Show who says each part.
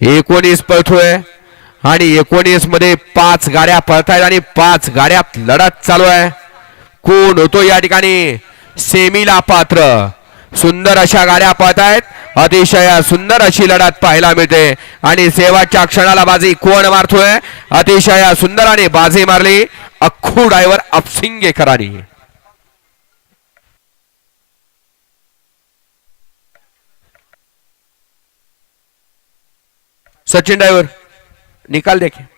Speaker 1: एकोणीस पळतोय. आणि एकोणीसमध्ये पाच गाड्या पळतायत आणि पाच गाड्यात लढत चालू आहे. कोण होतो या ठिकाणी? सेमीला पात्र. सुंदर अशा गाड्या पळतायत. अतिशय सुंदर अशी लढत पाहायला मिळते. आणि शेवटच्या क्षणाला बाजी कोण मारतोय? अतिशय सुंदर आणि बाजी मारली अख्खू डायव्हर अपसिंगेकरांनी. सचिन ड्राइवर निकाल देखे।